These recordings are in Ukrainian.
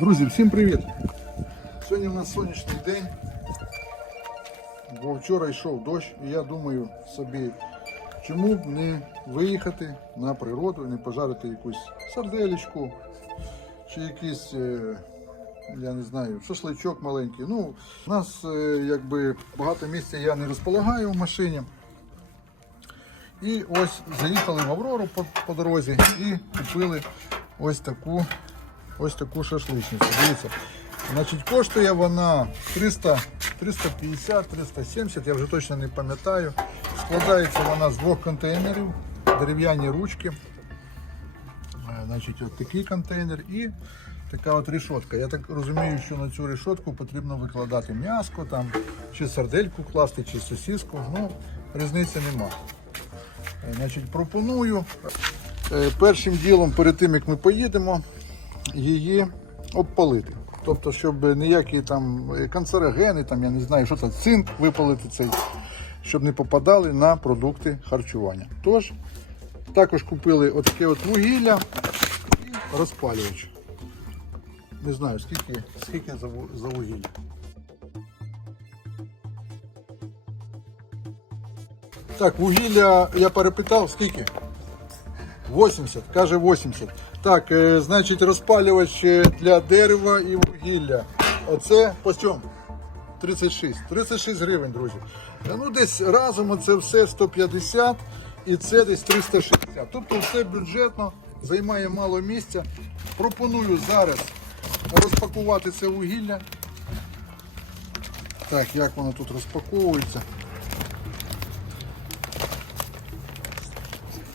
Друзі, всім привіт! Сьогодні у нас сонячний день, бо вчора йшов дощ, і я думаю собі, чому б не виїхати на природу не пожарити якусь сарделечку чи якийсь, е, я не знаю, шашличок маленький. Ну, у нас е, якби багато місця я не розполагаю в машині. І ось заїхали в Аврору по, по дорозі і купили ось таку ось таку шашличницю. Дивіться. Значить, коштує вона 350, 370, я вже точно не пам'ятаю. Складається вона з двох контейнерів, дерев'яні ручки. Е, Значить, от такий контейнер і така от решотка. Я так розумію, що на цю решотку потрібно викладати м'яско, там, чи сардельку класти, чи сосиску. Ну, різниці нема. Е, Значить, пропоную е, першим ділом, перед тим як ми поїдемо, її обпалити. Тобто, щоб ніякі там канцерогени, там, я не знаю, що це, цинк випалити цей, щоб не попадали на продукти харчування. Тож, також купили отаке от вугілля і розпалювач. Не знаю, скільки, скільки за, за вугілля. Так, вугілля я перепитав, скільки? 80, каже 80. Так, е, значить розпалювач е, для дерева і вугілля. Оце по чому? 36. 36 гривень, друзі. Е, Ну, десь разом це все 150 і це десь 360. Тобто все бюджетно, займає мало місця. Пропоную зараз розпакувати це вугілля. Так, як воно тут розпаковується.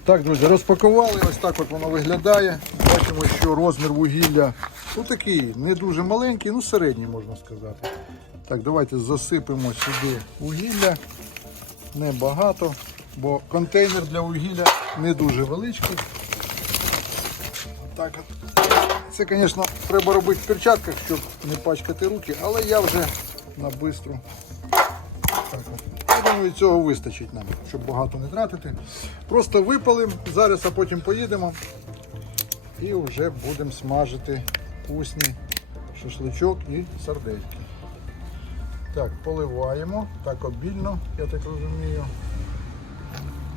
Так, друзі, розпакували, ось так от воно виглядає. Бачимо, що розмір вугілля ну, такий не дуже маленький, ну середній можна сказати. Так, давайте засипемо сюди вугілля. Небагато, бо контейнер для вугілля не дуже величкий. Так. Це, звісно, треба робити в перчатках, щоб не пачкати руки, але я вже на бистру. Я думаю, цього вистачить нам, щоб багато не тратити. Просто випалимо зараз, а потім поїдемо і вже будемо смажити вкусні шашличок і сардельки. Так, поливаємо так обільно, я так розумію.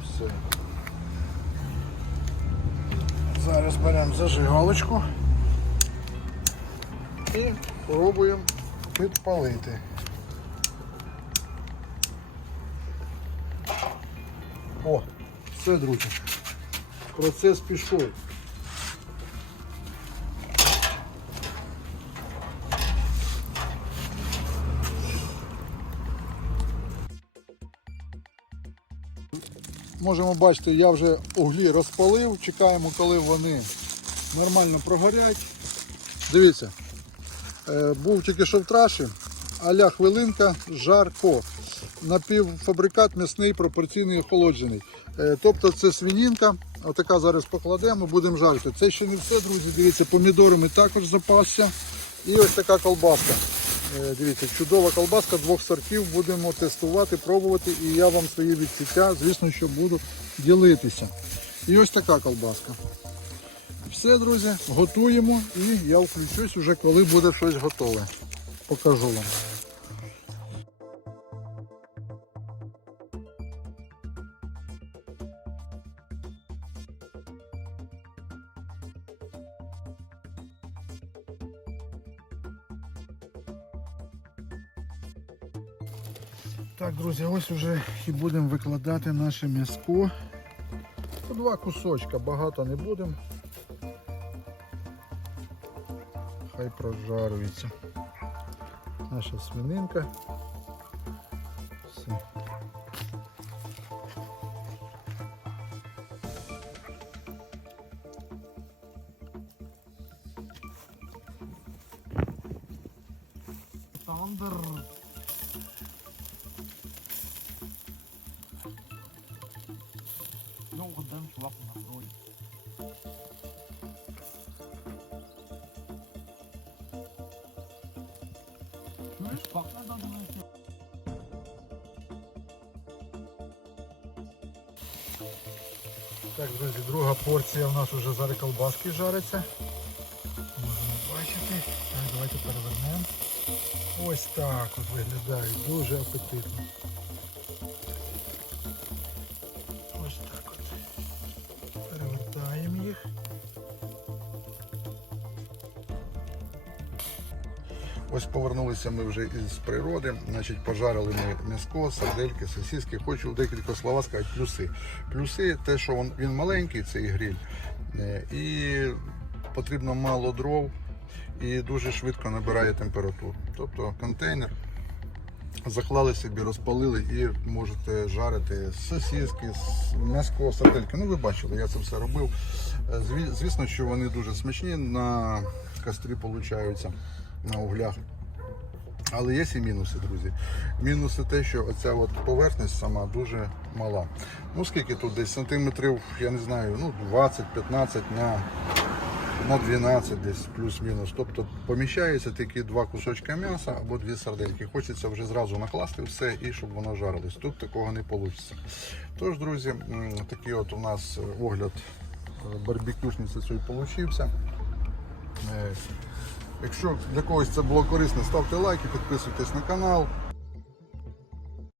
Все. Зараз беремо зажигалочку і пробуємо підпалити. О, все, друзі. Процес пішов. Можемо бачити, я вже углі розпалив, чекаємо, коли вони нормально прогорять. Дивіться, е, був тільки що в траші, аля хвилинка, жарко. Напівфабрикат м'ясний пропорційний охолоджений. Е, Тобто це свинінка, отака зараз покладемо, будемо жарити. Це ще не все, друзі. Дивіться, помідорами також запасся. І ось така колбаска. Е, Дивіться, чудова колбаска двох сортів. Будемо тестувати, пробувати. І я вам свої відчуття, звісно, що буду ділитися. І ось така колбаска. Все, друзі, готуємо і я включусь уже, коли буде щось готове. Покажу вам. Так, друзі, ось вже і будемо викладати наше м'яско. По два кусочка, багато не будемо. Хай прожарюється. Наша свининка. Все. Тандер. Ну, один чувак на ролі. Чуєш, пахне надо мене. Так, друзі, друга порція у нас вже зараз колбаски жариться. Можемо бачити. Так. перевернемо. Ось так от виглядають, дуже апетитно. Їх. Ось повернулися ми вже із природи. Значить, пожарили ми м'яско, сардельки, сосиски. Хочу декілька слова сказати плюси. Плюси те, що він, він маленький, цей гриль, е, і потрібно мало дров і дуже швидко набирає температуру. Тобто контейнер заклали собі, розпалили і можете жарити сосиски, м'яско, сардельки. Ну ви бачили, я це все робив. Е, Звісно, що вони дуже смачні на кострі получаються на углях. Але є і мінуси, друзі. Мінуси те, що оця от поверхність сама дуже мала. Ну скільки тут десь сантиметрів, я не знаю, ну 20-15 на, на 12 десь плюс-мінус. Тобто поміщається тільки два кусочки м'яса або дві сардельки. Хочеться вже зразу накласти все і щоб воно жарилось. Тут такого не вийде. Тож, друзі, такий от у нас е, огляд е, барбекюшниці цієї получився. Е, Якщо для когось це було корисно, ставте лайки, підписуйтесь на канал.